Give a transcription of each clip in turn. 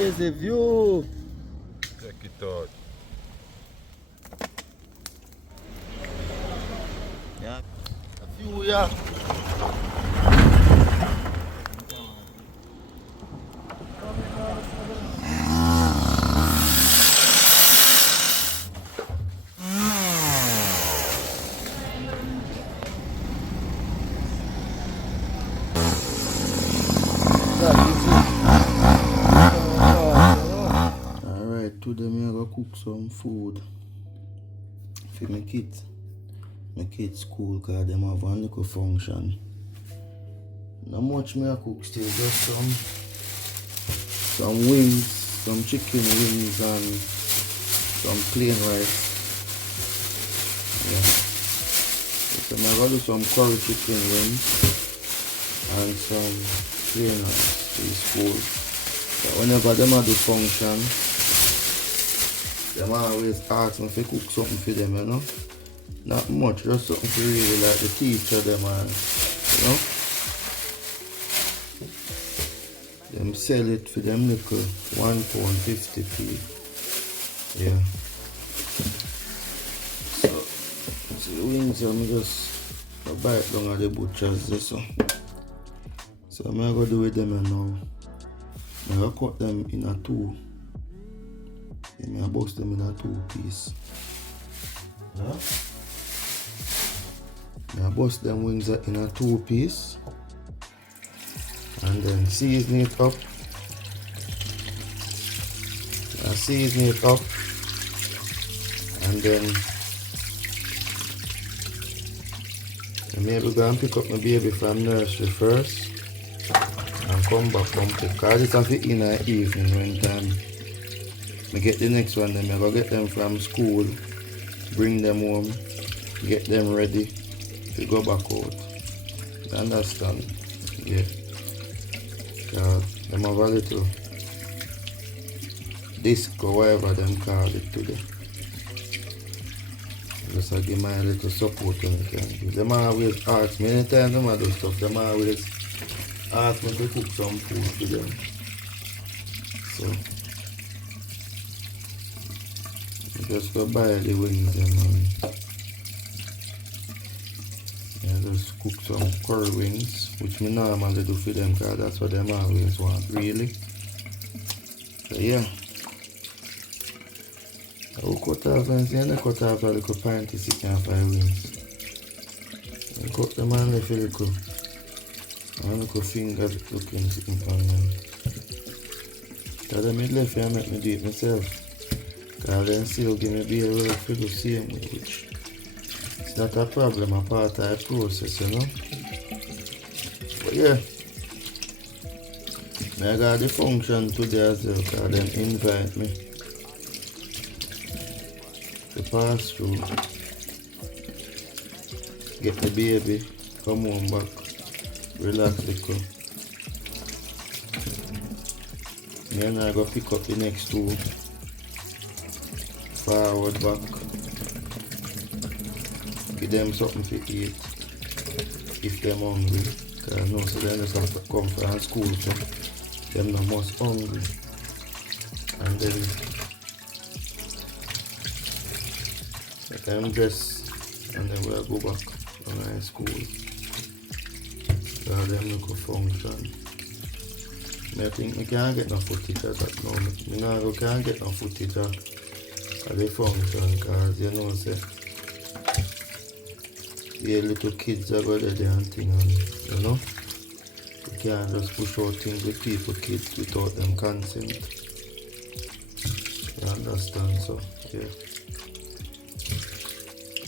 crazy view. Check it out. Yeah. A few, yeah. Alright, today I'm gonna cook some food for my kids. My kids school because them have one little function. Not much me I cook still, just some wings, some chicken wings and some plain rice. Yeah. So I'm gonna do some curry chicken wings and some plain rice for the school. But whenever them do function, them always ask me if I cook something for them, you know. Not much, just something to really like the teacher them and you know. Them sell it for them little £1.50p. Yeah. So the wings I'm just buy it down at the butcher's there, so I'm gonna do with them now. I'm gonna cut them in a two. I'm gonna bust them in a 2 piece. Yeah. I bust them wings in a 2 piece and then season it up. And then I maybe go and pick up my baby from nursery first and come back home because it's have it in the evening when time. I get the next one, then I go get them from school, bring them home, get them ready to go back out. You understand? Yeah. Because them have a little disc or whatever them call it today. Just I give my little support when I can give. Them always ask me, anytime them do stuff, them always ask me to cook some food for them. So I just go buy the wings and just cook some curry wings, which me normally do for them because that's what them always want, really. So yeah. I will cut off and see, and I cut off a little pint of chicken and 5 wings. And cut them and left a little finger looking chicken on them. Because them it left and make me do it myself. Because then still give me beer work for the same way, which it's not a problem, a part of the process, you know. But yeah, I got the function today as well because them invite me to pass through, get the baby, come home back, relax a little. Then I go pick up the next two, forward back, give them something to eat if they're hungry. Because I know so they just have to come from school, so them not most hungry. And then let them dress and then we'll go back to my school. So them look a function. I think I can't get no footage of that now. I can't get no footage of the function because you know say the little kids are going there and thing and you know. You can't just push out things with people kids without them consent. You understand? So yeah.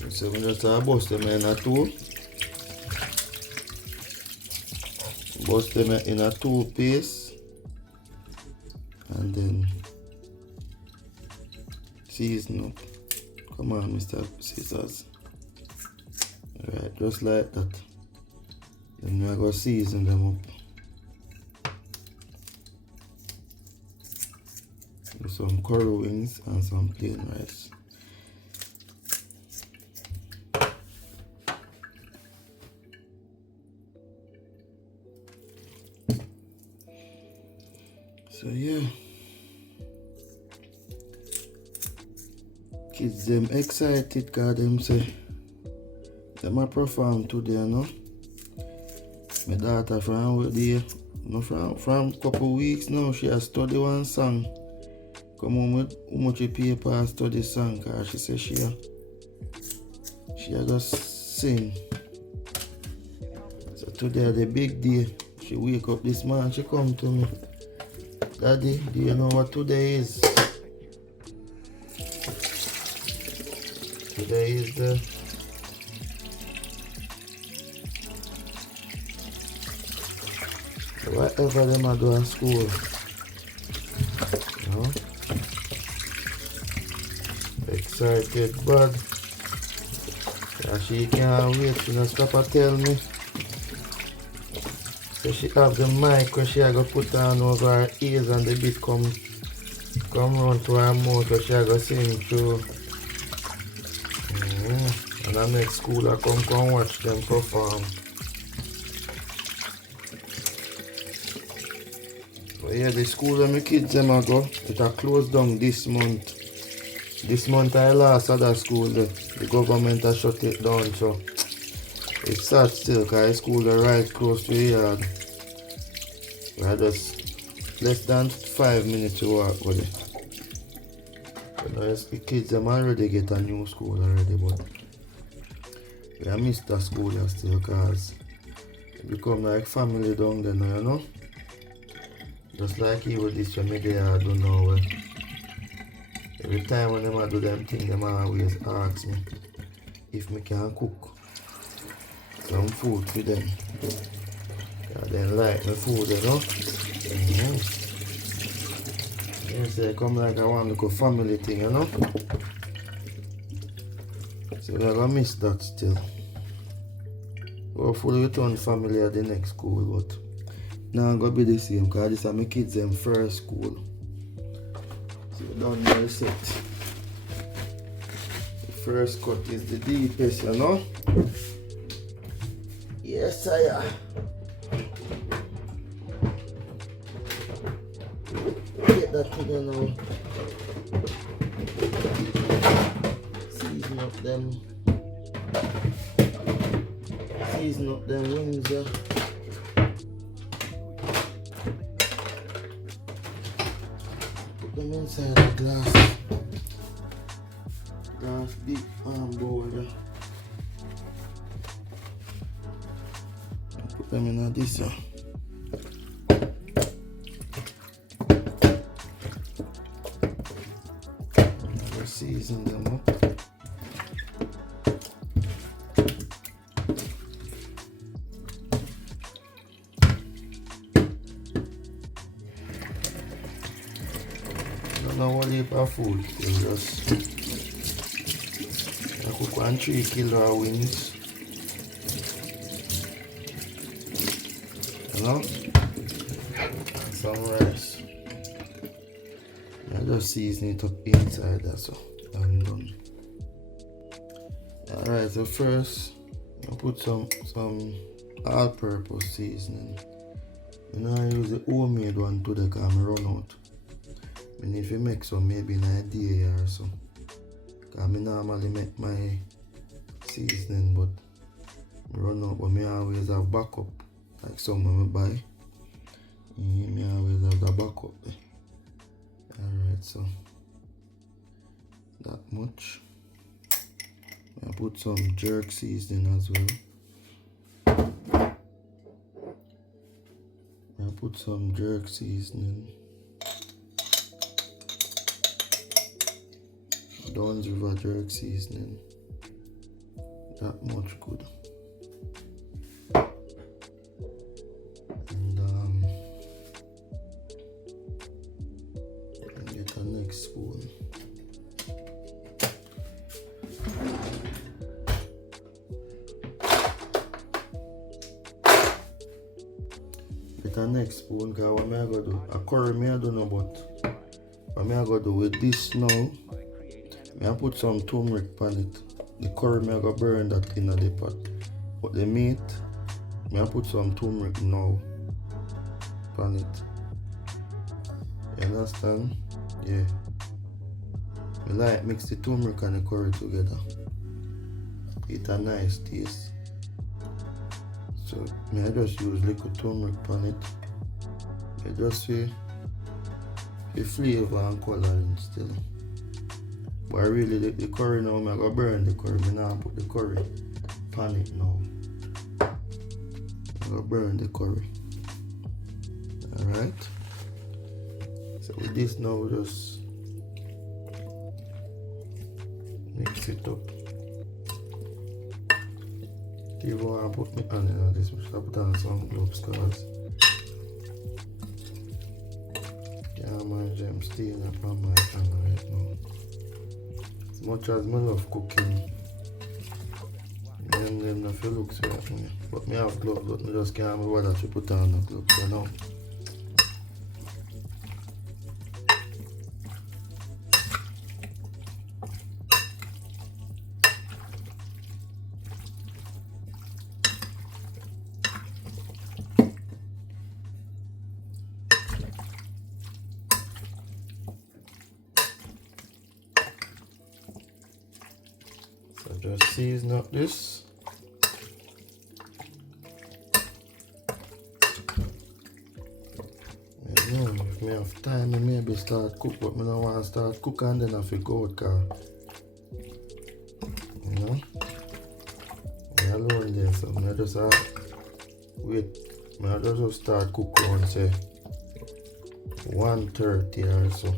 So we just bust them in a two. Bust them in a 2 piece. And then season up. Come on, Mr. Scissors. Alright, just like that. Then I go season them up. With some curry wings and some plain rice. So yeah. Kids them excited cause them say them a perform today, you know. My daughter from there, from couple weeks now, she has studied one song. Come home with how much paper and study song cause she say she a go sing. So today the big day. She wake up this morning, she come to me. Daddy, do you know what today is? Today is the whatever them a do at school. You know? Excited, but she can't wait. She don't stop and tell me. So she have the mic where she a go put on over her ears and the beat come round to her mouth where she a go sing through. And the next school I come watch them perform. But yeah, the school where my kids them a go, it a close down this month. This month I lost other school, the government has shut it down, so it's sad still because the school is right close to the yard. We are just less than 5 minutes to walk with it. So now the kids them already get a new school already, but we are miss the school still because it become like family down there now, you know. Just like even this when me there I don't know. Every time when them do them thing, them always ask me if me can cook some food for them. They like my food, you know. They say come like I want to go family thing, you know. So we're gonna miss that still. Hopefully we turn family at the next school, but now I'm gonna be the same because this is my kids in first school. So down there set. The first cut is the deepest, you know. Yes, I am. Get that thing, you know. Season up them. Season up them wings, yeah. Put them inside the glass big bowl, yeah. Put them in this, yeah. Season them up. I don't know what heap of food. Just I cook 1 3 kilo of wings. You know? Some rice. I just season it up inside, that's all. I'm done. Alright, so first I put some all-purpose seasoning. I use the homemade one today because I run out. I need to make some maybe in a day or so. Because I normally make my seasoning, but I run out, but I always have backup. Like some I buy. I always have the backup. Alright, so that much. I put some jerk seasoning as well. I put some jerk seasoning. Dawn's River jerk seasoning. That much good. And get the next spoon. Get the next spoon, because what I go do, a curry I don't know, but what I go do with this now, I put some turmeric on it. The curry I go burn that in the pot. But the meat, I put some turmeric now on it. You understand? Yeah. I like mix the turmeric and the curry together. It's a nice taste. So I just use little turmeric on it. I just see the flavor and color still. But really the curry now, I'm gonna burn the curry. I'm not put the curry on it now. I'm gonna burn the curry. Alright. So with this now we just mix it up. If you want to put me on this, I should put on some gloves because can't manage I'm staying up on my hand right now. As much as I love cooking, them not feel looks right for me. But I have gloves, but I just can't be bothered to put on the gloves for now. So just season up this. If I have time, I maybe start cook, but I don't want to start cook and then I have to go out, cause you know, I'm alone there, so I just wait. I just start cook around say 1:30 or so.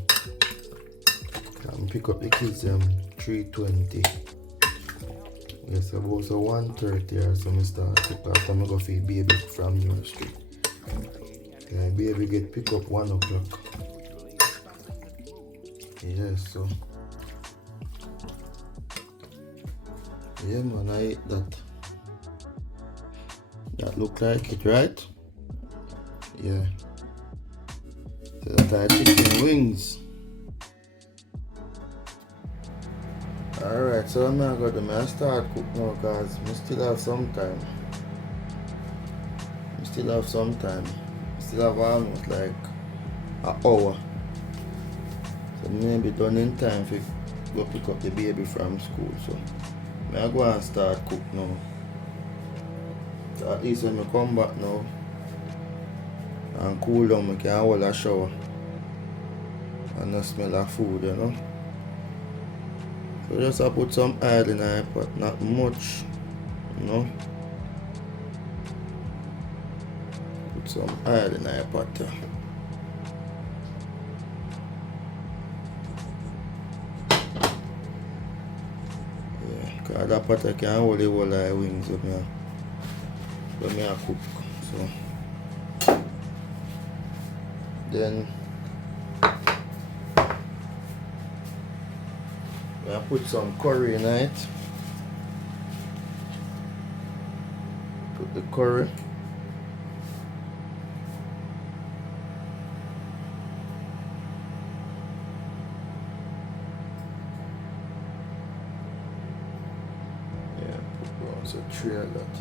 And pick up the kids 3:20. Yes, about so 1:30 or so I start cook after I go feed baby from nursery. Baby get pick up 1 o'clock. Yes, so yeah man, I ate that. That look like it, right? Yeah. So that are chicken wings. Alright, so I'm gonna start cook now because I still have some time. I still have almost like an hour. So maybe done in time to go pick up the baby from school. So I'm go and start cook now. So at least when I come back now and cool down, I can hold a shower and not smell of food, you know. So just I put some oil in the pot, not much, you know. Put some oil in the pot. Yeah, because that pot I can hold the whole of wings when I cook. So then I put some curry in it. Put the curry. Yeah, put a tray of that.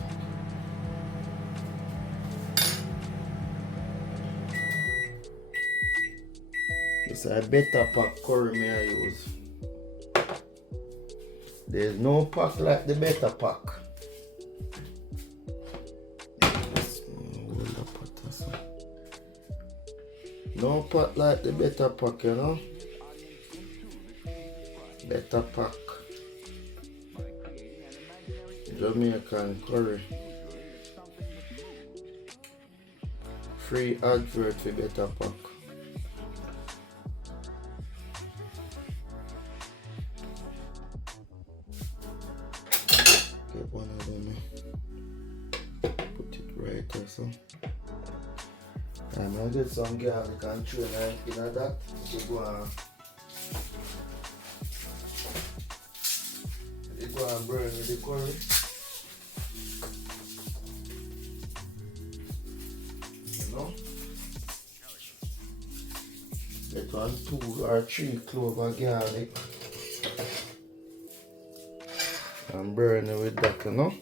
It's a better pack curry I use. There's no pack like the better pack. No pack like the better pack, you know. Better pack. Jamaican curry. Free advert for better pack. Get one of them. Put it right there, so. And I'll get some garlic and tune in that. You go and burn with the curry. You know? Get 1, 2 or 3 cloves of garlic. And burn it with that, you know?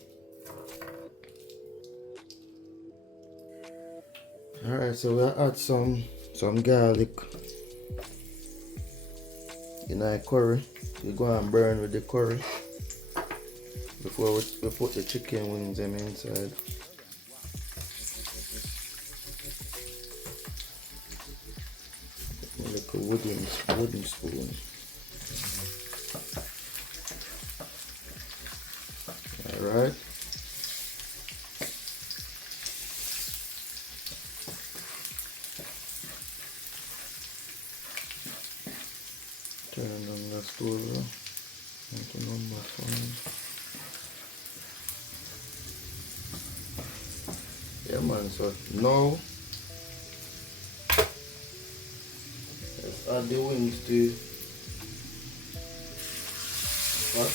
Alright, so we'll add some garlic. in our curry. We go and burn with the curry before we put the chicken wings them inside. Like a wooden spoon. Alright. Turn on the stove into number 5. Yeah man, so now let's add the wings to pot.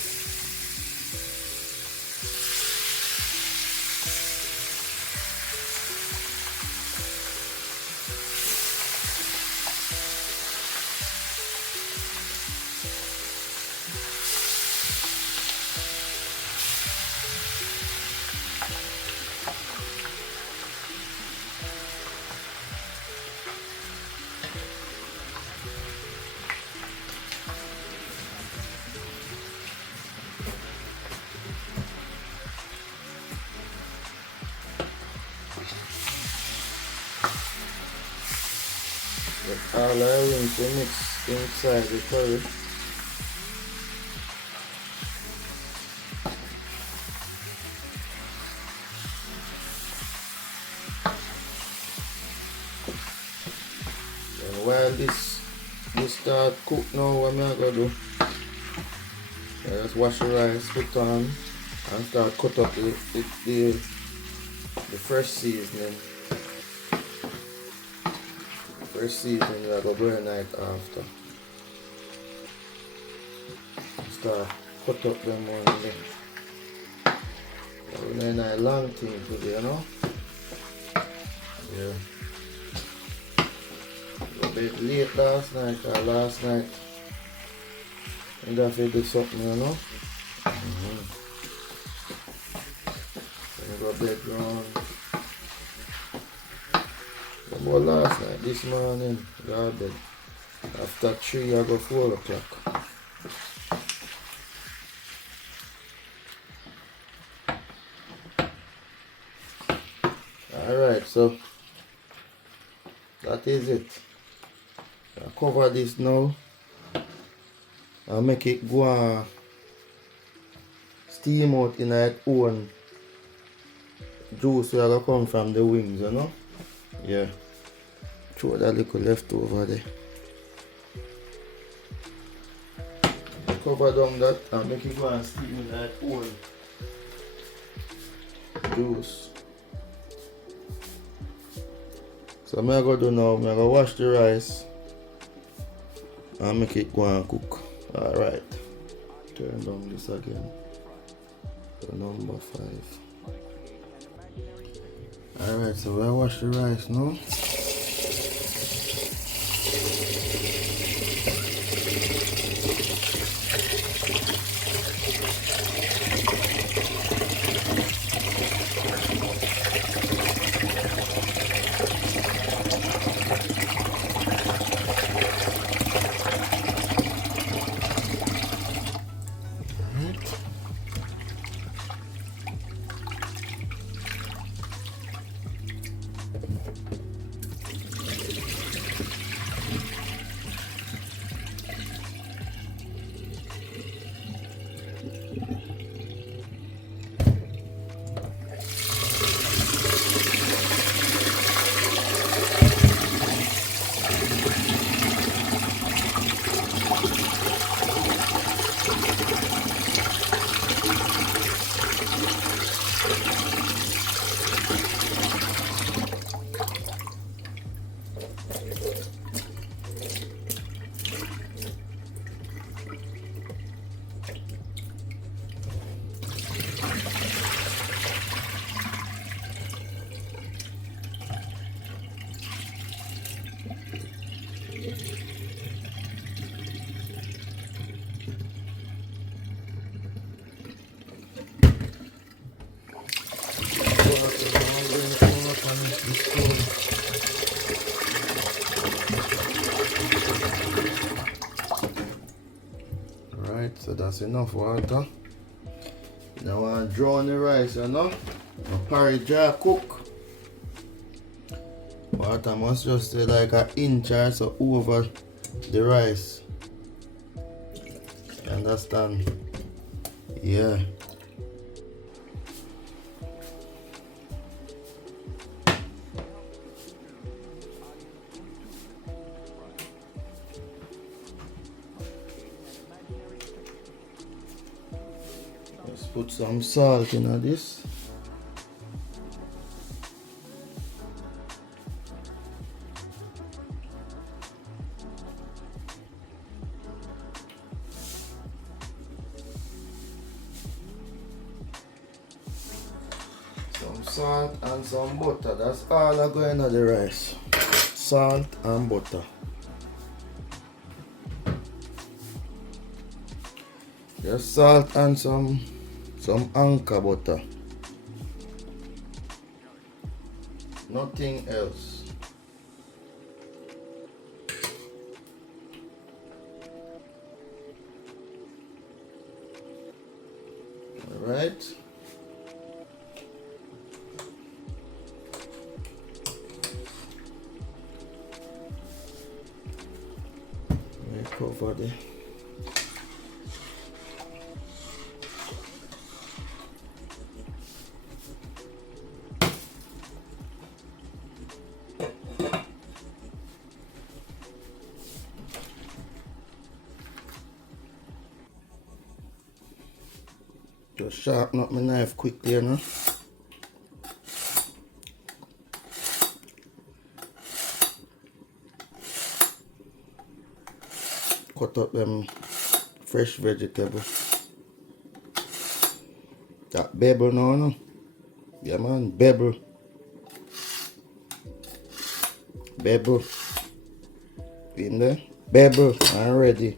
All our wings we mix inside the curry. And while this start cook now, what I'm gonna do, I just wash the rice, put on, and start cut up the fresh seasoning. Fresh seasoning, you go burn it after. Start cut up them one day. We're in a long thing today, you know? Yeah. A bit late last night, or last night. And have to do something, you know? Go bed round. About last night, this morning, go to bed. After 3 I go 4 o'clock. Alright, so that is it. I cover this now. I'll make it go and steam out in its own juice where I come from the wings, you know? Yeah. Throw that little leftover there. Cover down that and make it go and steam in its own juice. So I'm going to do now, I'm going to wash the rice and make it go and cook. Alright. Turn down this again. So number 5. Alright, so I wash the rice now. So that's enough water. Now I want to draw on the rice, you know. My porridge jar cook. Water must just stay like an inch or so over the rice. You understand? Yeah. Let's put some salt in this. Some salt and some butter. That's all I go in the rice. Salt and butter. Just salt and some anchor butter. Nothing else. Alright. Cover there. Just sharpen up my knife quick there now. Cut up them fresh vegetables. That bevel now, no? Yeah man, bevel. Bevel. In there? Bevel, I'm ready.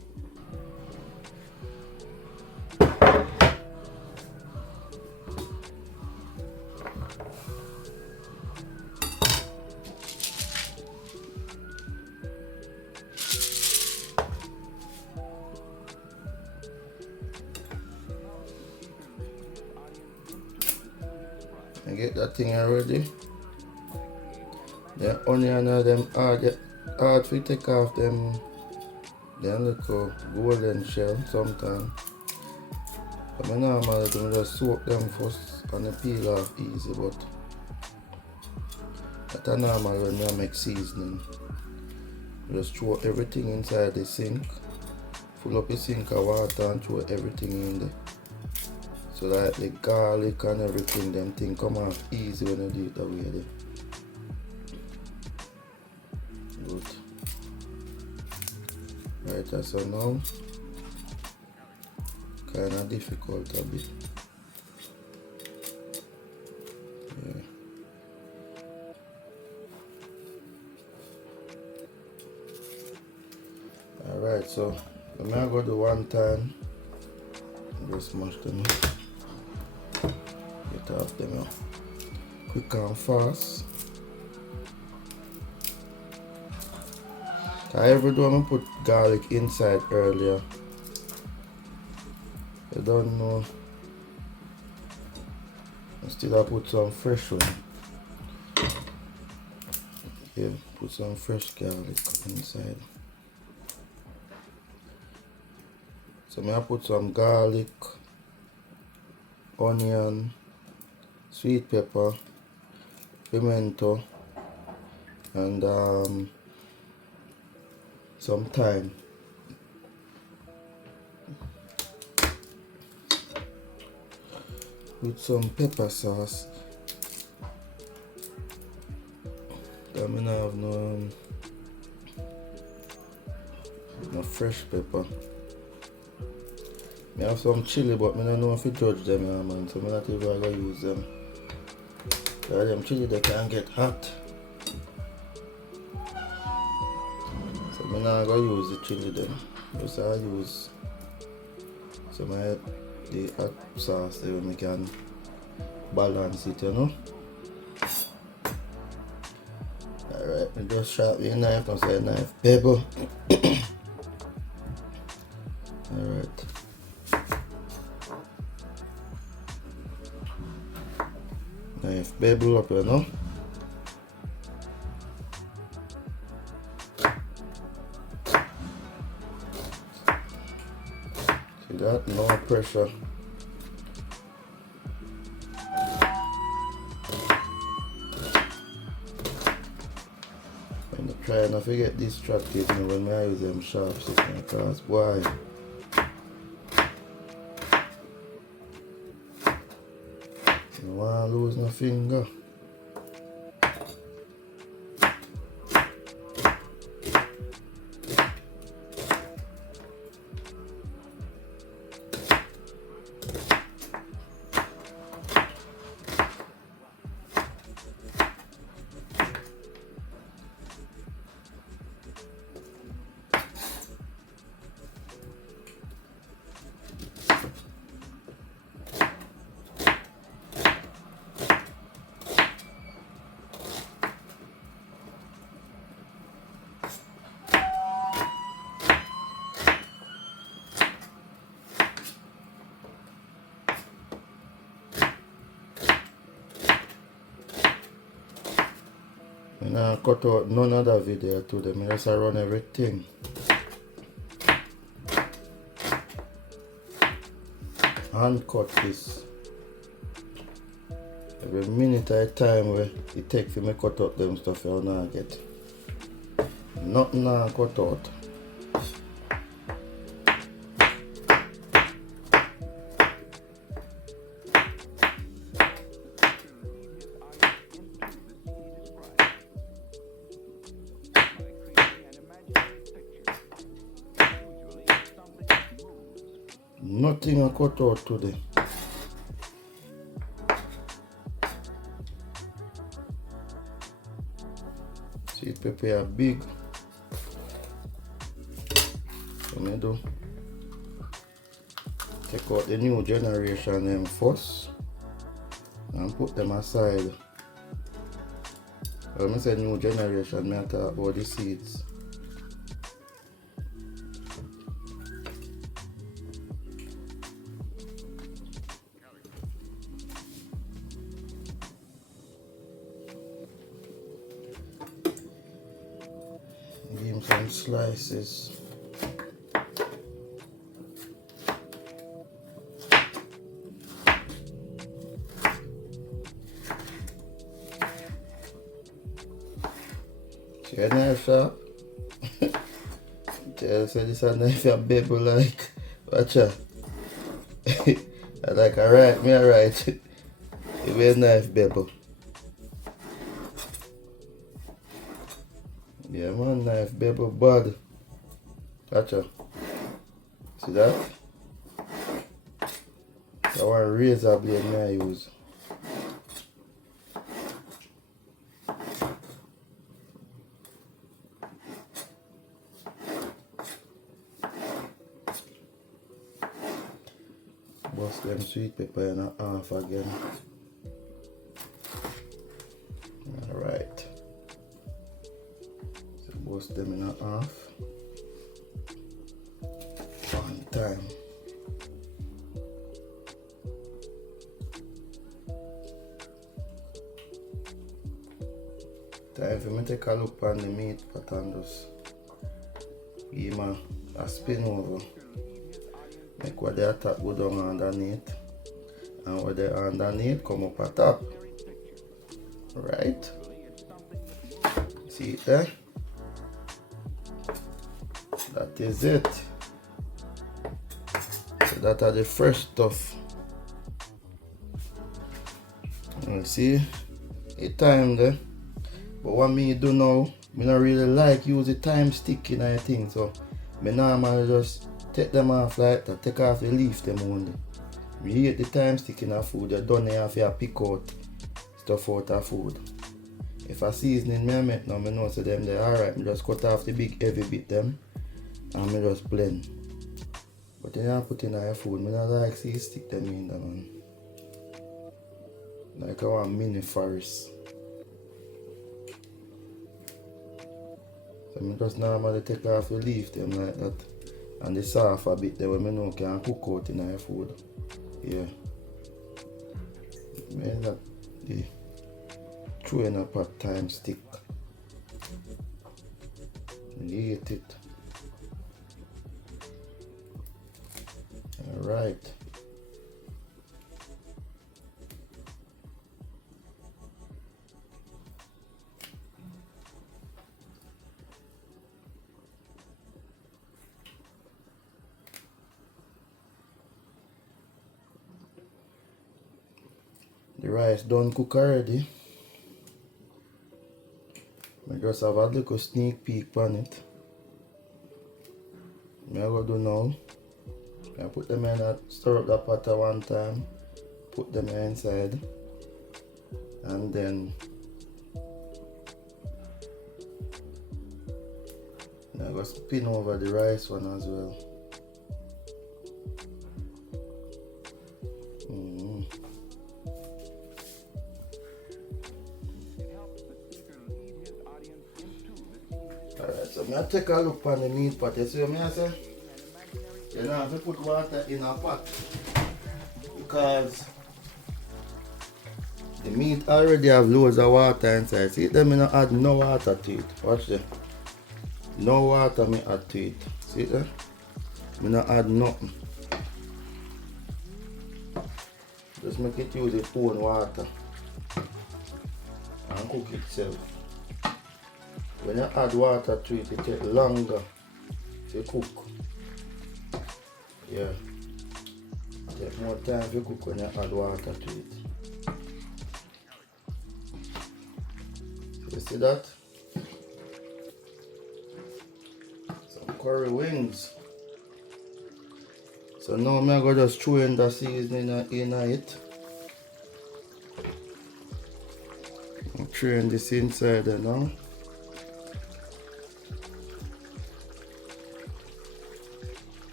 I get that thing already. The onion and them hard to take off them little golden shell sometimes. But I normally just soak them first and the peel off easy, but that's a normal when I make seasoning. Just throw everything inside the sink. Fill up the sink of water and throw everything in there. So that the garlic and everything, them thing come off easy when you do it that way there. Good. Right, so now, kind of difficult a bit. Yeah. Alright, so I'm gonna go do one time. Just smash them up. Get off them now. Quick and fast. I ever do I put garlic inside earlier. I don't know. I still I put some fresh one. Yeah, put some fresh garlic inside. So I put some garlic, onion, sweet pepper, pimento, and some thyme. With some pepper sauce. I mean I have no fresh pepper. I have some chili, but I don't know if you judge them, yeah, man. So I'm not even going to use them. So them chili they can get hot. So I'm not going to use the chili then. Just I use some of the hot sauce there when I can balance it, you know. Alright, I just sharpen the knife, don't say knife, pepper. Alright. bubble up, you know. See that? No pressure. I'm trying not to get distracted when I use them sharp sticks because why? I don't want to lose my finger. And I cut out none of that video to them, I just run everything. Hand cut this. Every minute at a time where it takes for me cut out them stuff I now get. Nothing I cut out. Nothing I cut out today. Sweet pepper are big. So I do take out the new generation them first and put them aside. When I say new generation, I talk about the seeds. Give him some slices. See a knife sharp? Tell say this a knife a baby like. Watch out. I like alright, me alright. You wear knife baby. Yeah man, knife baby bad. Watch out. See that? That one razor blade me I use. Bust them sweet pepper in a half again. Alright. So bust them in a half. One time. Time for me to take a look on the meat pot and just give him a spin over. Make what they attack go down underneath. And what they underneath come up at top. Right? See it there? That is it. So that are the fresh stuff. You see? It time there. But what me do now, me not really like use the time stick in a thing. So me normally just take them off like that, take off the leaf them only. Me hate the time stick in a food, you don't have to pick out stuff out of food. If a seasoning me make now, me know so them they alright, me just cut off the big heavy bit them and me just blend. But then I put in your food, me not like see stick them in there man. Like I want mini forest. So I just normally take off the leaf them like that. And the soft a bit there when I know can cook out in your food. Yeah. Man, that the throw in a pot time stick. Eat it. Alright. The rice done cook already. I just have a little sneak peek on it. I'm going to do now. I put them in a stir up the pot at one time, put them inside, and then I'm going to spin over the rice one as well. Alright, so I'm going to take a look on the meat pot. You see what I say? You don't have to put water in a pot because the meat already have loads of water inside. See them, I don't add no water to it. Watch them. No water me add to it. See that? I don't add nothing. Just make it use its own water and cook itself. When you add water to it, it takes longer to cook. Yeah. It takes more time to cook when you add water to it. You see that? Some curry wings. So now I'm going to just throw in the seasoning in it. I'm throwing this inside there now.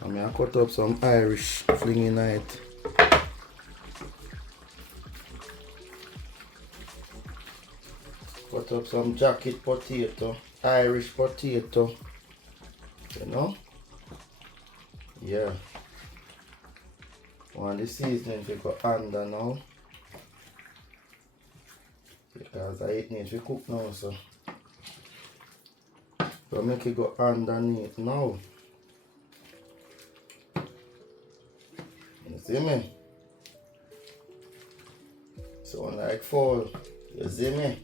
I'm going to cut up some Irish fling in it. Cut up some jacket potato, Irish potato. You know? Yeah. Want the seasoning to go under now. Because it needs to cook now, so. So make it go underneath now. You see me? So like fall. You see me?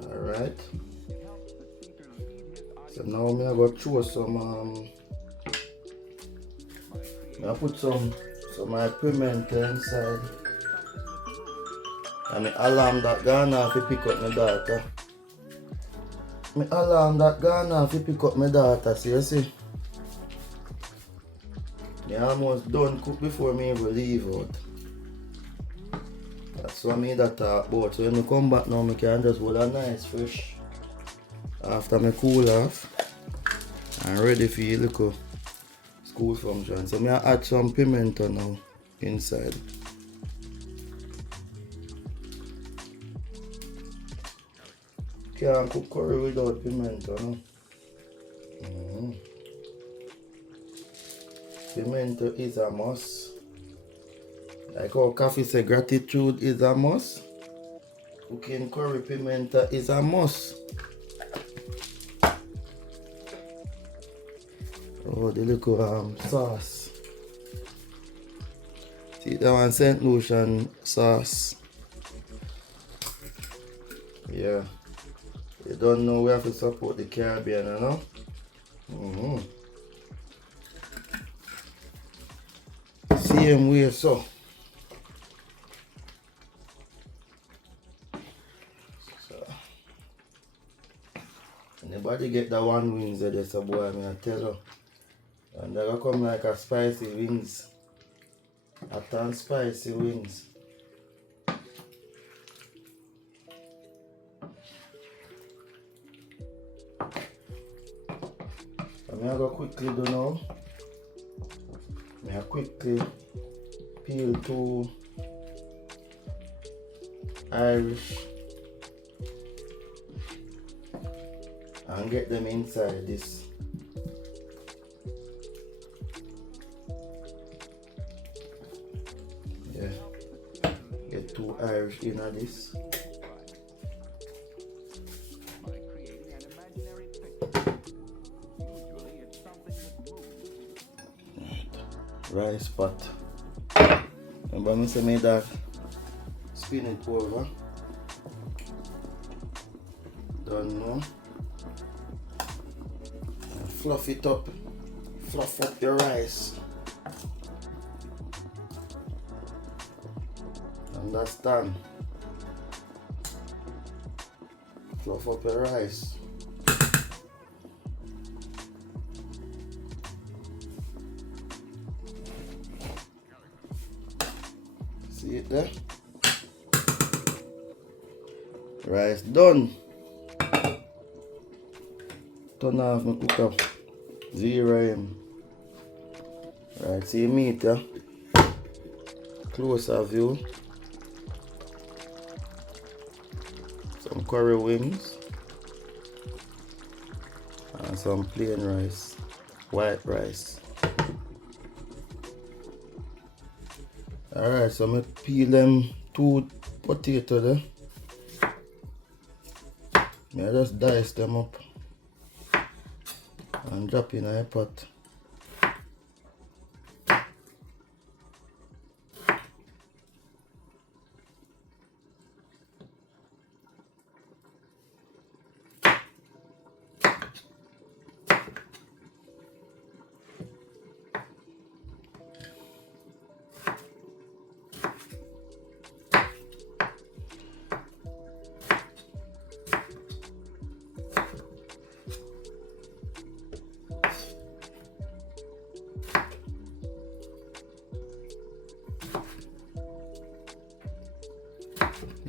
Alright. So now I'm going to throw some I put some my pimento inside. And my alarm that gone off to pick up my daughter. My alarm that gone off to pick up my daughter, see you see? I almost done cook before me even leave out. That's what me that talk about. So when I come back now, I can just hold a nice fresh after me cool off and ready for your little school function. So I add some pimento now inside. Can't cook curry without pimento, no? Pimento is a must. Like how coffee say gratitude is a must. Cooking curry pimento is a must. Oh, the little sauce. See that one, St. Lucian sauce. Yeah. You don't know we have to support the Caribbean, you know? Same way, so. Anybody get that one wings there, just a boy, I tell you. And they're gonna come like a spicy wings. A ton spicy wings. I'm gonna go quickly do now. I quickly peel 2 Irish and get them inside this. Yeah, get 2 Irish in this. Rice pot. Remember me say me that spin it over. Done now. And fluff it up. Fluff up your rice. Understand? Fluff up your rice. See it there? Rice done. Turn off my cooker. 0 M. Right, see meat, yeah? Closer view. Some curry wings. And some plain rice. White rice. Alright, so I'm going to peel them 2 potatoes there. I just dice them up and drop in a pot.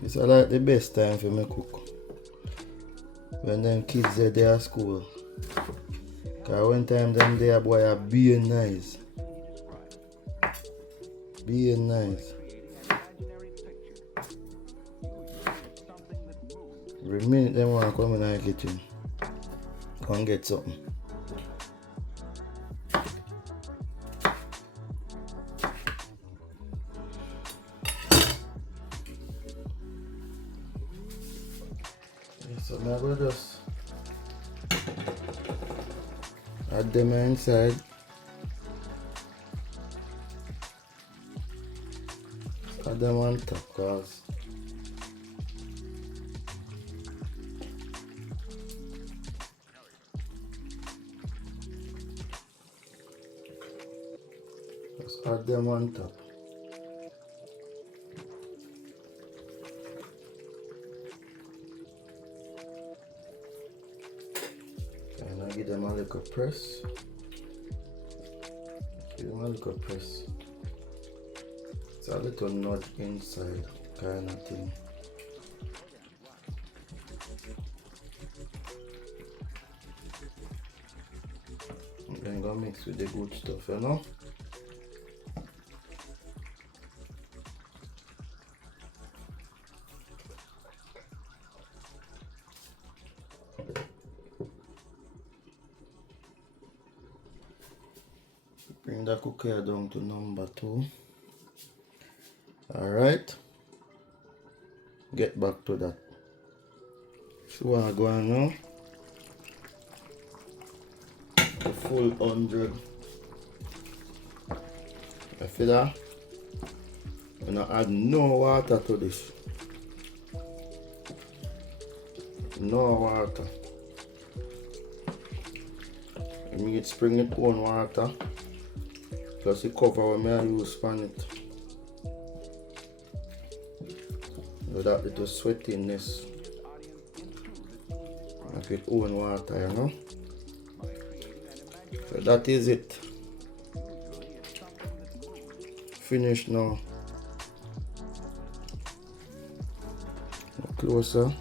It's like the best time for me cook. When them kids are there at school. Cause one time them there boy are being nice. Being nice. Every minute them want to come in the kitchen. Come get something. So now we'll just add them inside. Add them on top, cause just add them on top. Give them a little press. Give them a little press. It's a little nudge inside kind of thing. I'm then gonna mix with the good stuff, you know? Bring the cooker down to number 2. Alright. Get back to that. So I go on now. The full 100. You feel that? I'm gonna add no water to this. No water. I mean spring it on water. Plus the cover when I use on it. With that little sweatiness. Make it own water, you know. So that is it. Finished now. Closer.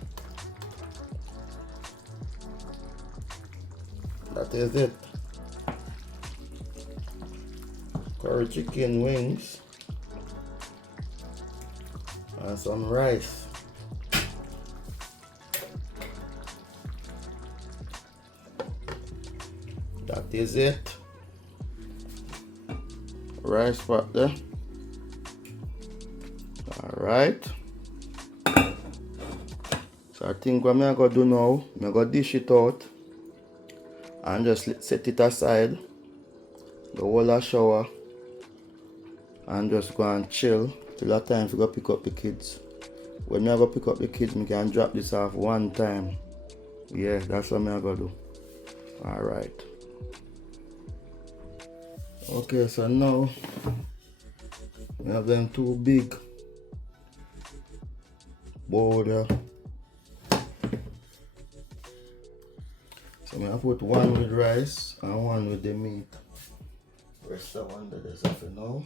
That is it. curry chicken wings, and some rice. That is it. Rice pot there. Alright. So I think what I'm gonna do now, I'm gonna dish it out and just set it aside. The whole shower and just go and chill till that time to go pick up the kids. When I go pick up the kids, I can drop this off one time. Yeah, that's what I'm gonna do. Alright. Okay, so now we have them two big bowl there. So I'm gonna put one with rice and one with the meat. Rest that one that is off now.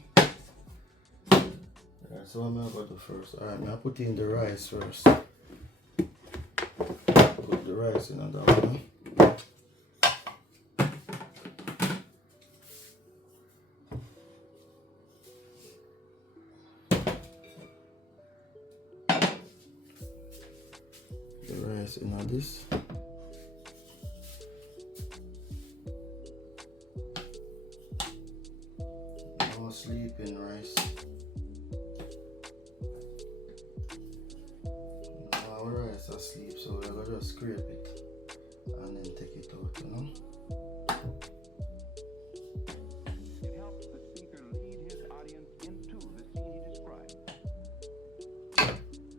Alright, so I'm gonna do first. Alright, I'm gonna put in the rice first. Put the rice in that one. The rice in this. Sleeping rice. Now rice asleep, so we're gonna just scrape it and then take it out, you know. It helps the speaker lead his audience into the scene he describes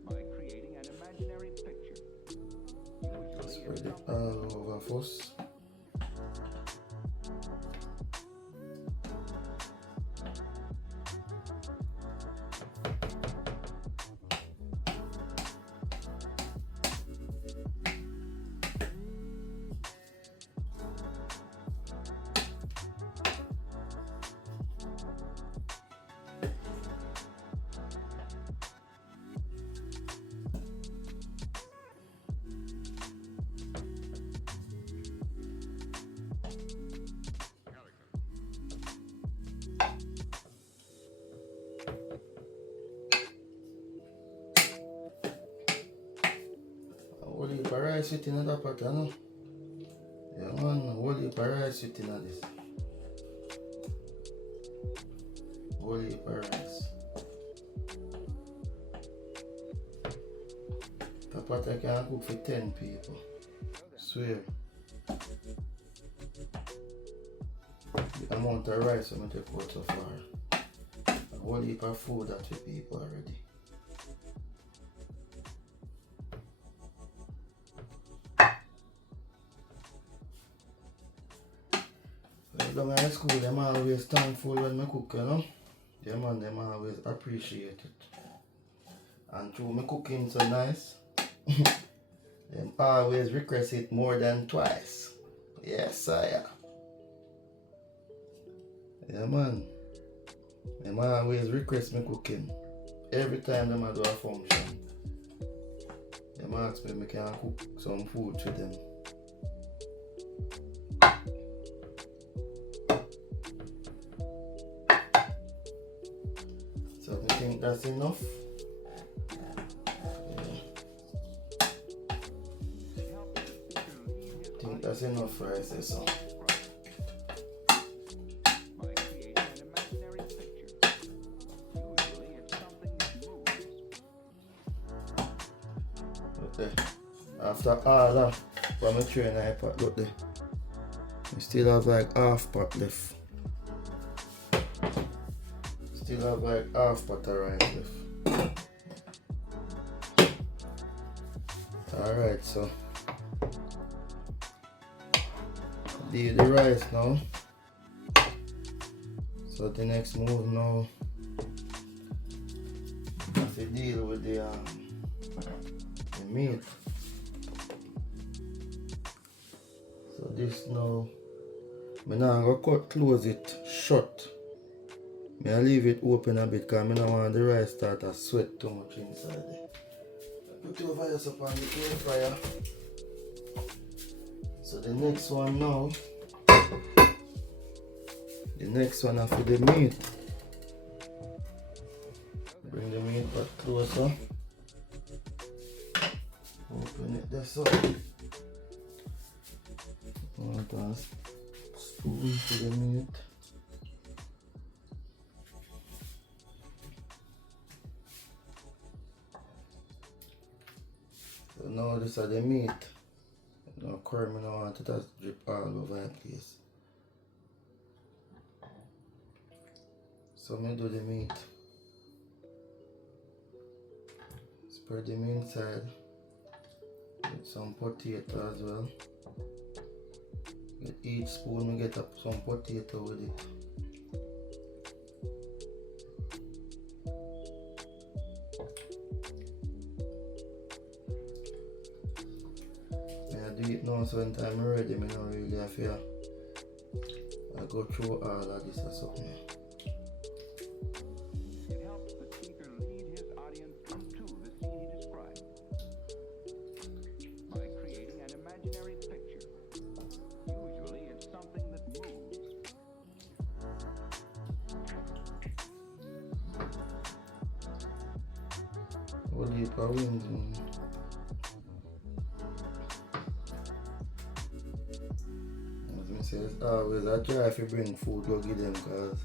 by creating an imaginary picture. Usually Spread it all over first. Whole heap of rice sitting in that pot, you know? Yeah man, whole heap of rice sitting in this. Whole heap of rice. That pot I can cook for 10 people. Swear. The amount of rice I'm going to take out so far. A whole heap of food that we people already. Down in school, them always thankful when I cook, you know. Yeah man, them always appreciate it. And through my cooking so nice, them always request it more than twice. Yes, I am. Yeah man, them always request me cooking. Every time them do a function, them ask me if I can cook some food for them. So I think that's enough. I think that's enough rice, so. by creating an imaginary picture. Usually it's something that moves. Okay. After all that, from my train I pot, look there. We still have like half pot left. Still have like half pot of rice left. Alright, so do the rice now. So the next move now, I have to deal with the meat. So this now, I'm now going to close it shut. I leave it open a bit because I don't want the rice start to sweat too much inside there. I put it over here up on the air fryer. So the next one now, the next one after the meat. closer. Open it this up. Want a spoon for the meat. So now this is the meat. No cream, I don't want it to drip all over the place. So I do the meat. Spread them inside with some potato as well. With each spoon we get up some potato with it. I do it now, so when time I'm ready, I don't really have to I go through all of this or something. It helps the speaker lead his audience into the scene he describes by creating an imaginary picture. Usually it's something that moves. What do you put in? As me say, it's always I try if you bring food, go give them, because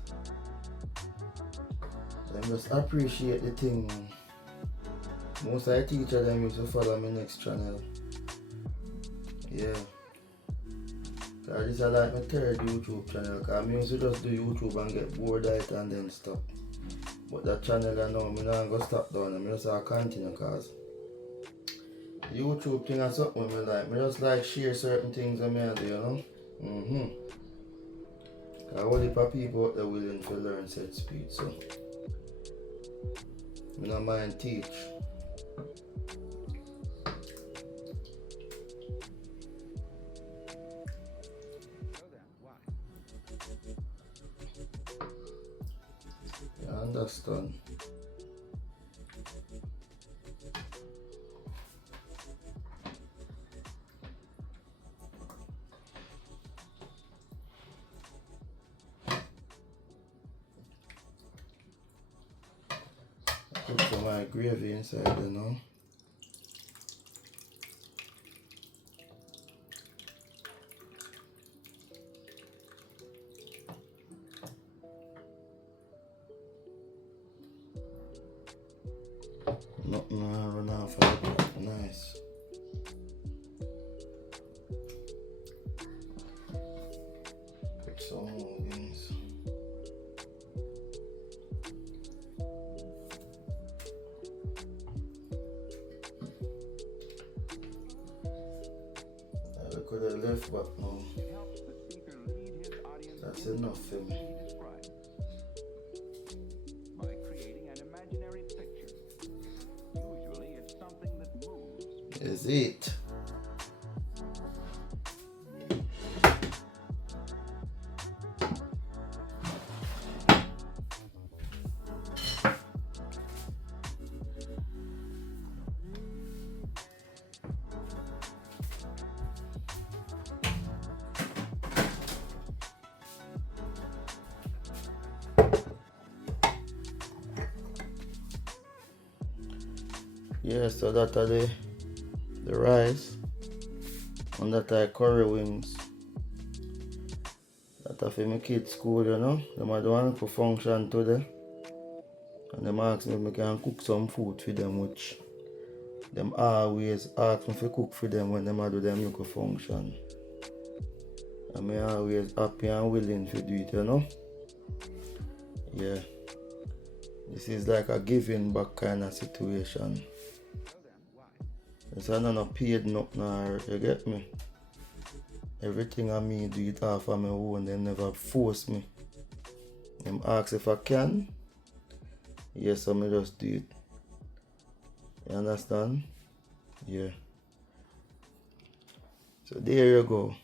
them just appreciate the thing. Most of the teachers them used to follow my next channel. Yeah. Cause this is like my third YouTube channel. Cause I used to just do YouTube and get bored of it and then stop. But that channel I know I'm not gonna stop down. I'm just gonna continue, cause YouTube thing is something me like. Me just like share certain things I do, you know? Cause all the people out there willing to learn set speed, so I don't mind teach. So then, why? You understand? Put some of my gravy inside there now. Nothing run off of it. Nice. Put some more beans. I could have left, but no. It helps the speaker lead his audience That's into enough the for me. scene he describes by creating an imaginary picture. Usually it's something that moves. Is it? Yeah, so that are the rice, and that are curry wings. That are for my kids' school, you know. Them are the one for function today. And them ask me if I can cook some food for them, which them always ask me to cook for them when them do them local function. And I always happy and willing to do it, you know. Yeah. This is like a giving back kind of situation. It's not paid nothing, or you get me? Everything I me do it off of my own, they never force me. Them ask if I can, yes, so I just do it. You understand? Yeah. So there you go.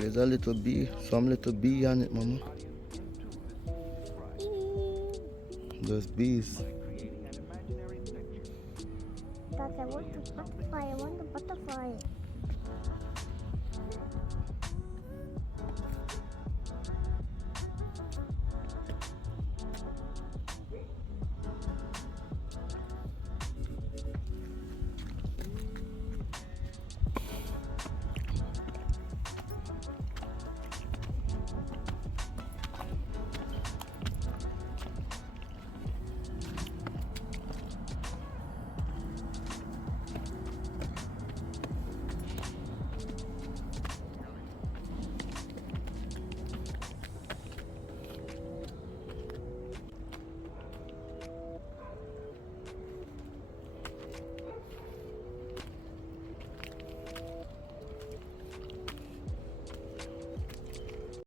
There's a little bee, some little bee on it, mama. Those bees. Dad, I want the butterfly. I want the butterfly.